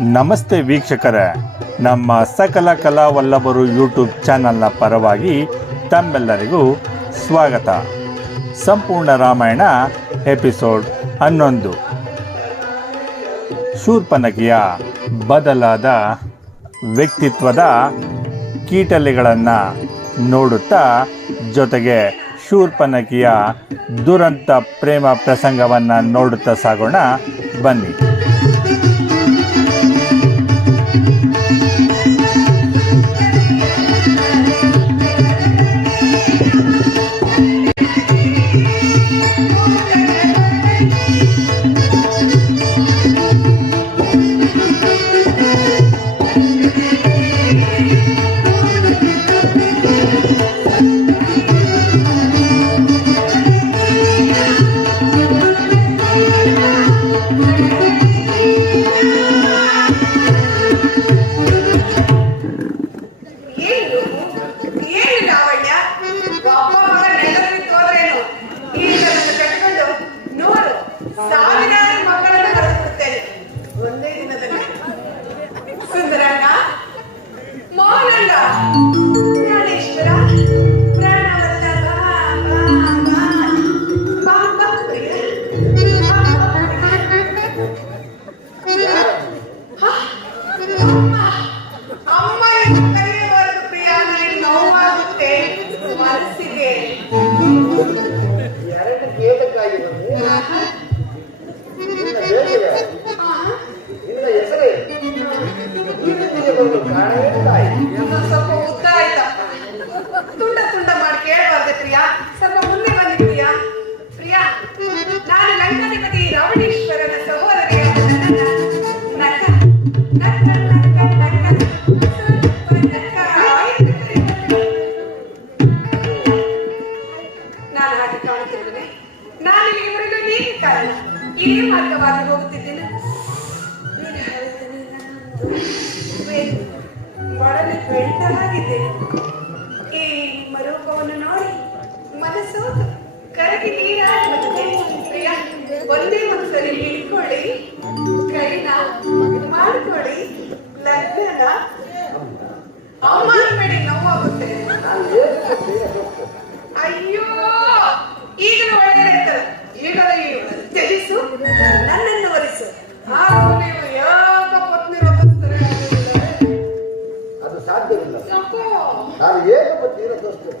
ನಮಸ್ತೆ ವೀಕ್ಷಕರ. ನಮ್ಮ ಸಕಲ ಕಲಾವಲ್ಲಭರು ಯೂಟ್ಯೂಬ್ ಚಾನಲ್ನ ಪರವಾಗಿ ತಮ್ಮೆಲ್ಲರಿಗೂ ಸ್ವಾಗತ. ಸಂಪೂರ್ಣ ರಾಮಾಯಣ ಎಪಿಸೋಡ್ ಹನ್ನೊಂದು. ಶೂರ್ಪನಕಿಯ ಬದಲಾದ ವ್ಯಕ್ತಿತ್ವದ ಕೀಟಲೆಗಳನ್ನು ನೋಡುತ್ತಾ ಜೊತೆಗೆ ಶೂರ್ಪನಕಿಯ ದುರಂತ ಪ್ರೇಮ ಪ್ರಸಂಗವನ್ನು ನೋಡುತ್ತಾ ಸಾಗೋಣ ಬನ್ನಿ. Thank you. ಮನಸ್ಸು ಕರಗಿ ನೀರಾಗುತ್ತೆ ಒಂದೇ ಮನಸ್ಸಲ್ಲಿ ಹಿಡ್ಕೊಳ್ಳಿ ಕೈನ ಮಾಡ್ಕೊಳ್ಳಿ. ಲಗ್ನ ಅಮ್ಮ ಅನ್ಬೇಡಿ ನೋವಾಗುತ್ತೆ. ಅಯ್ಯೋ ಈಗಲೂ ಒಳ್ಳೆ ಇರ್ತಾರೆ ಈಗಲೇ ತ್ಯಜಿಸು ನನ್ನನ್ನು ಒಲಿಸು. ಹಾಗೂ ನೀವು ಯಾಕ ಪತ್ನಿ ರಚಿಸ್ತಾರೆ ಅದು ಸಾಧ್ಯವಿಲ್ಲ. ನಾನು ಏಕ ಪತ್ನಿ ರಚಿಸ್ತೇನೆ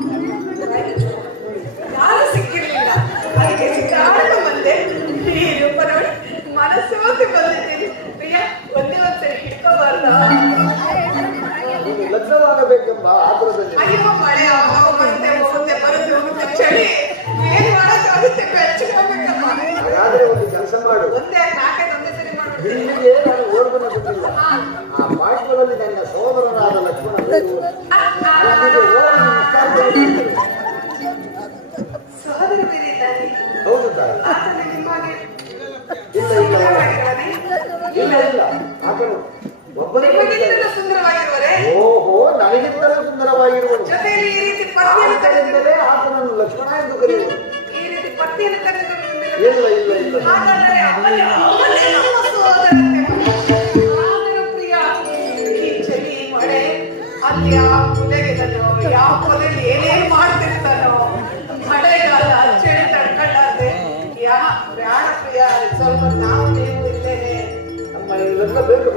ಅರ್ಥ ಅಲ್ಲಿ ಆ ಕೊಲೆಗೆದನೋ ಯಾವ ಕೊಲೆಯಲ್ಲಿ ಏನೇನು ಮಾಡ್ತಿರ್ತಾನೋ ಮಳೆಗಾಲ ಚಳಿ ತಡ್ಕೊಂಡಾದ್ರೆ ಯಾ ಪ್ರಾಣ ಪ್ರಿಯ ಸ್ವಲ್ಪ ನಾವು ನೀವು ಇಲ್ಲೇನೆ ನಮ್ಮ ಬೇಕು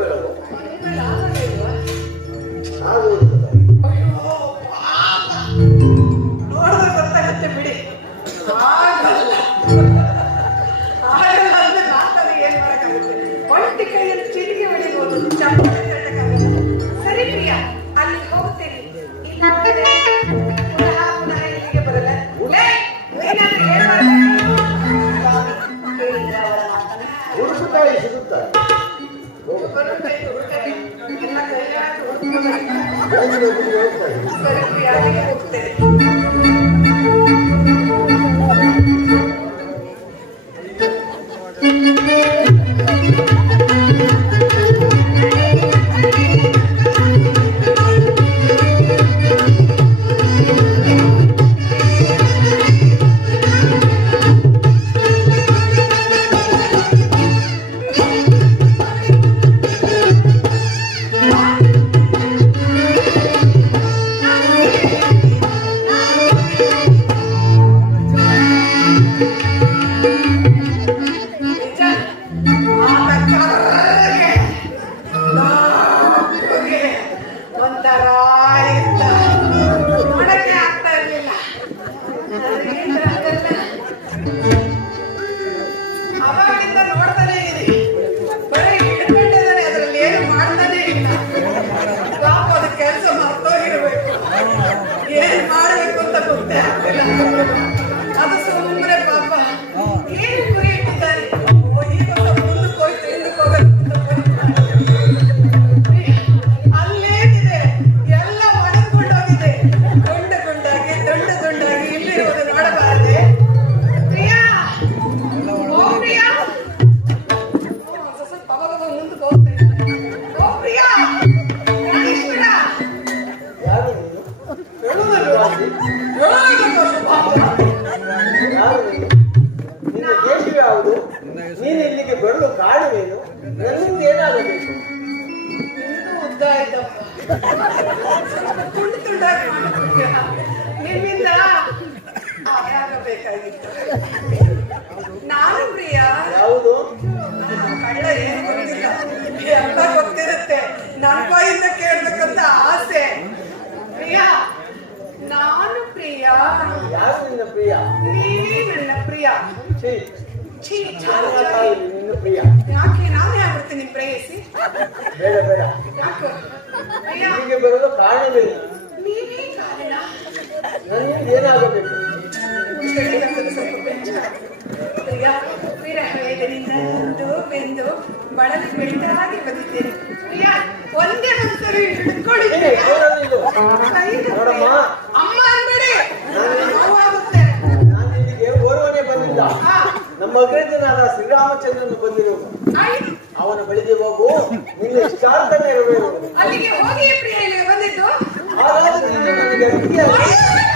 ಸರಿ ತುಂಡು ತುಂಡಾಗಿ? ನಿಮ್ಮಿಂದ ಬೇಕಾಗಿತ್ತು ನಾನು ಪ್ರಿಯ ಕಳ್ಳ ಏನು ಎಲ್ಲ ಗೊತ್ತಿರುತ್ತೆ ನನ್ನ ಬಾಯಿಂದ ಕೇಳ್ಬೇಕಂತ ಆಸೆ ಪ್ರಿಯಾ? ನಾನು ಪ್ರಿಯ ನೀವೇ ನನ್ನ ಪ್ರಿಯ. ಛೀ. ಛೀ, ಪ್ರಿಯ. ಯಾಕೆ? ನಾನೇ ಆಗ್ಬಿಡ್ತೀನಿ ಪ್ರೇಯಸಿ. ಬೇಡ ಬೇಡ. ಯಾಕೆ? ಪ್ರಿಯ. ಬರಲು ಕಾರಣವೇನು ನೀವೇ ಕಾರಣ. ನನಗೆ ಏನಾಗಬೇಕು. ಪ್ರಿಯ ವಿರಹ ವೇದನೆಯಿಂದ ನೊಂದು ಬೆಂದು ಬಳಲಿ ಬೆಂಡಾಗಿ ಬಂದಿದ್ದೇನೆ ಪ್ರಿಯ ಒಂದೇ ಒಂದ್ಸರಿ ಹಿಡ್ಕೊಳ್ಳಿ. ನೋಡಮ್ಮ. ನಮ್ಮ ಅಗ್ರಜನಾದ ಶ್ರೀರಾಮಚಂದ್ರನು ಬಂದಿರುವುದು ಅವನ ಬಳಿಗೆ ಹೋಗು ನಿನ್ನ ಇಷ್ಟಾರ್ಥನೇ ಇರಬೇಕು ಅಲ್ಲಿಗೆ ಹೋಗಿ ಪ್ರಿಯ ಇಲ್ಲಿಗೆ ಬಂದಿದ್ದು. ಹಾಗಾದ್ರೆ ನೀನು ನನಗೆ ಅತಿಥಿಯಾಗಿ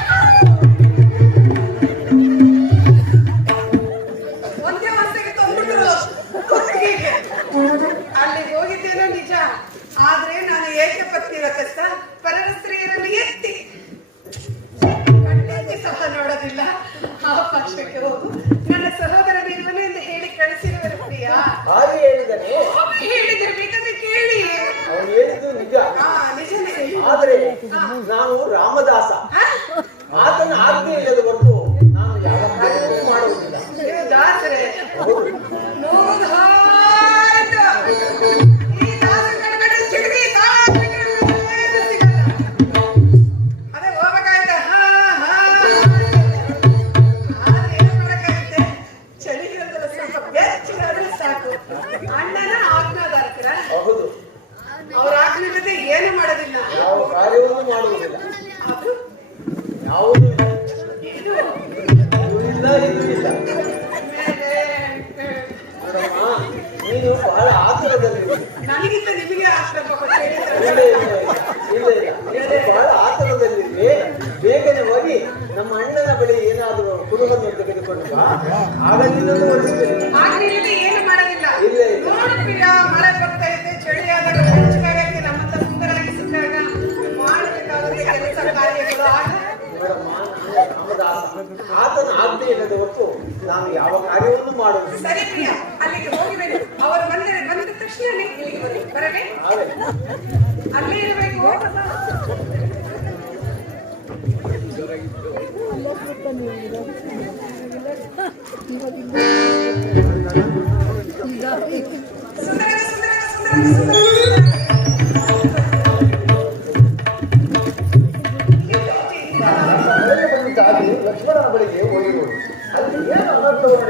ಆದರೆ ನಾನು ರಾಮದಾಸ. ಆತನ ಆಜ್ಞೆ ಇಲ್ಲದ ಹೊರತು ನಾನು ಯಾವ ಕಾರ್ಯವೂ ಮಾಡುವುದಿಲ್ಲ. ಅಣ್ಣನ ಆಜ್ಞಾಧಾರಕರ ಹೌದು. ಅವ್ರ ಆಜ್ಞೆ ಜೊತೆ ಏನು ಮಾಡೋದಿಲ್ಲ ಕಾರ್ಯವನ್ನೂ ಮಾಡುವುದಿಲ್ಲ. ಯಾವುದು ಇಲ್ಲ. ಇದು ಇಲ್ಲ. ನೀನು ಬಹಳ ಆತರದಲ್ಲಿ ಇಲ್ಲ ಇಲ್ಲ ಬಹಳ ಆತರದಲ್ಲಿ ಬೇಗನೆ ಹೋಗಿ ನಮ್ಮ ಅಣ್ಣನ ಬಳಿ ಏನಾದರೂ ಕುರುಹನ್ನು ತೆಗೆದುಕೊಂಡು ಆಗಲಿಲ್ಲ ಆಗ ನಿನ್ನನ್ನು ಆತನ ಆಜ್ಞೆ ಇಲ್ಲದೆ ಹೊತ್ತು ನಾನು ಯಾವ ಕಾರ್ಯವನ್ನು ಮಾಡೋದು ಸರಿ ಅಲ್ಲಿಗೆ ಬಂದ ತಕ್ಷಣ ಇಲ್ಲಿಗೆ ಬರಲೇ ಇರಬೇಕು ಸುಂದರ ಸುಂದರ ಸುಂದರ ಸುಂದರ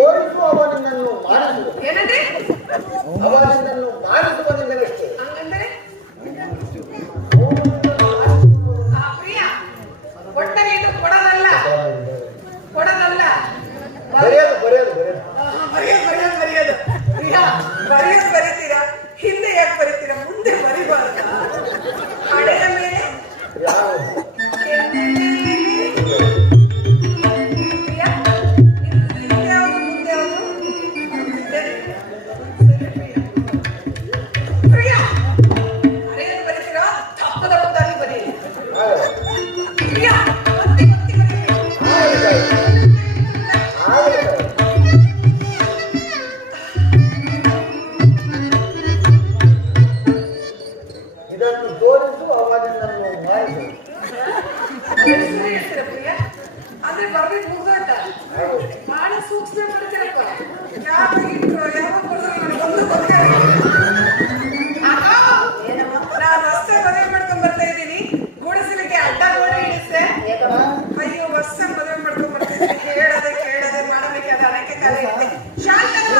ಓರಿಸು ಅವನನ್ನು ಮಾಡಿಸು ಅವನನ್ನು ಮಾಡಿಸುವ ನಿನ್ನಷ್ಟೇ ಕೊಡದಲ್ಲ ಕೊಡದಲ್ಲ Yeah. शांत करो।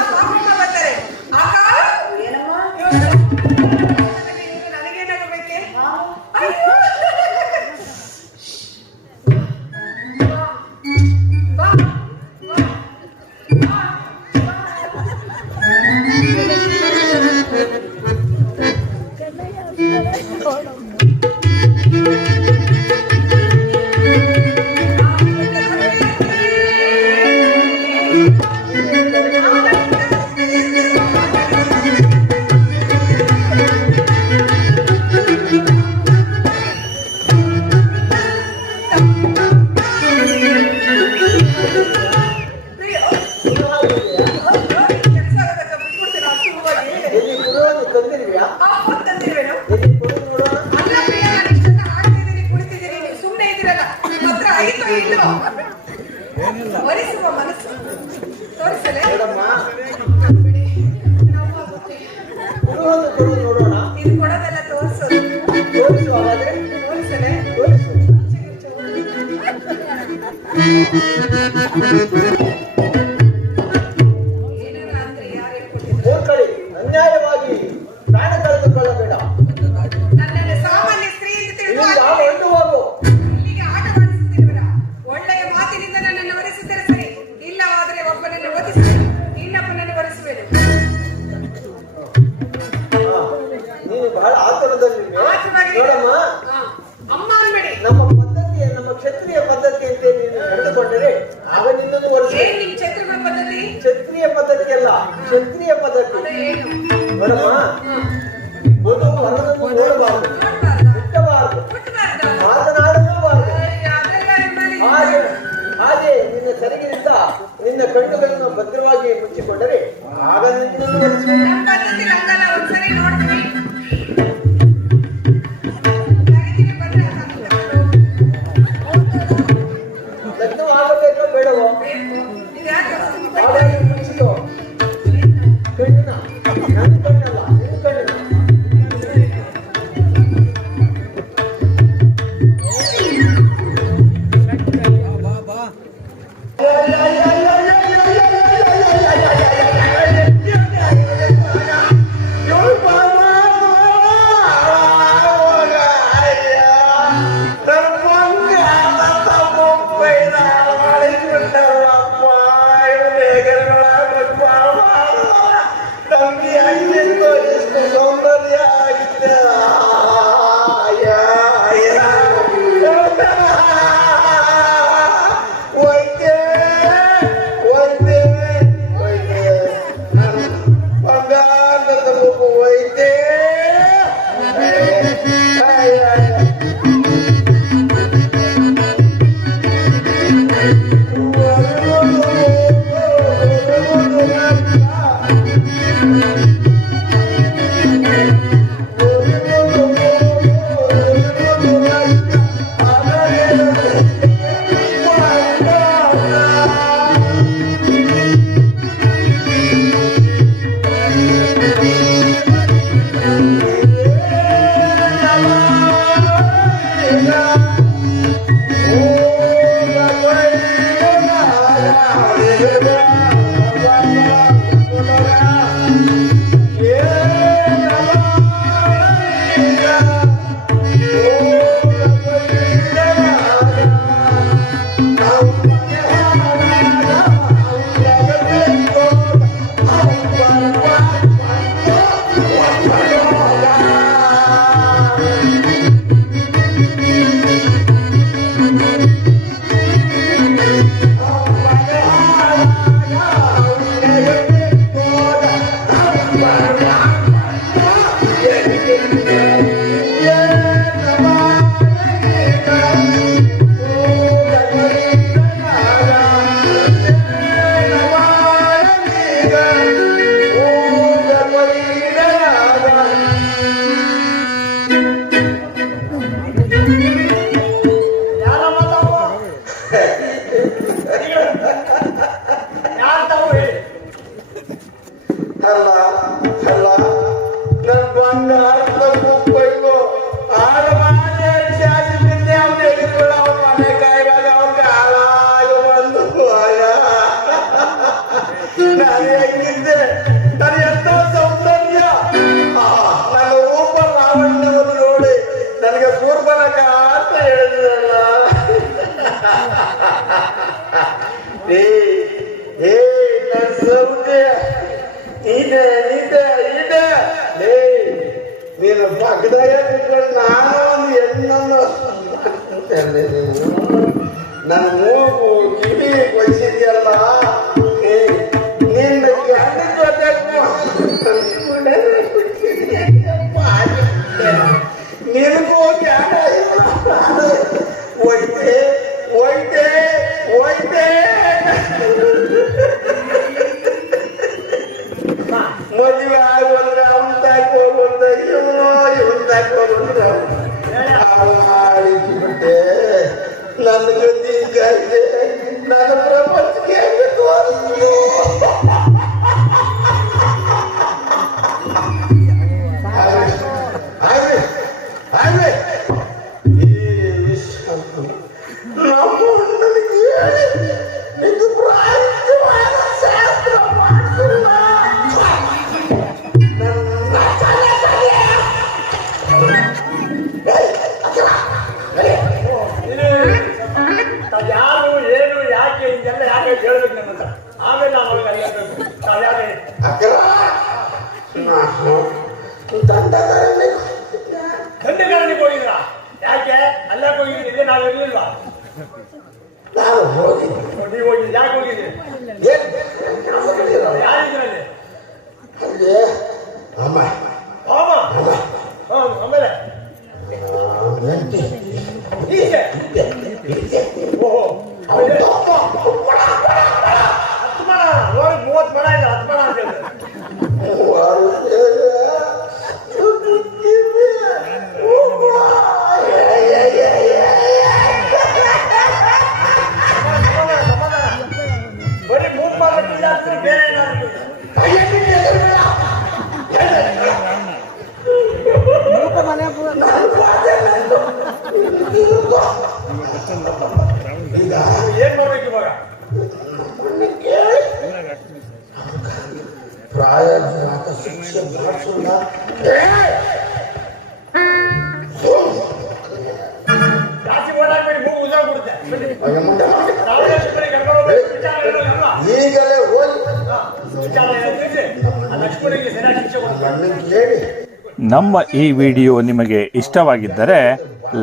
ನಮ್ಮ ಈ ವಿಡಿಯೋ ನಿಮಗೆ ಇಷ್ಟವಾಗಿದ್ದರೆ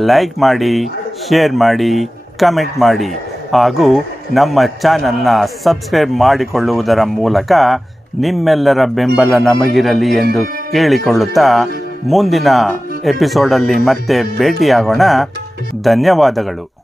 ಲೈಕ್ ಮಾಡಿ, ಶೇರ್ ಮಾಡಿ, ಕಮೆಂಟ್ ಮಾಡಿ ಹಾಗೂ ನಮ್ಮ ಚಾನಲ್ನ ಸಬ್ಸ್ಕ್ರೈಬ್ ಮಾಡಿಕೊಳ್ಳುವುದರ ಮೂಲಕ ನಿಮ್ಮೆಲ್ಲರ ಬೆಂಬಲ ನಮಗಿರಲಿ ಎಂದು ಕೇಳಿಕೊಳ್ಳುತ್ತಾ ಮುಂದಿನ ಎಪಿಸೋಡಲ್ಲಿ ಮತ್ತೆ ಭೇಟಿಯಾಗೋಣ. ಧನ್ಯವಾದಗಳು.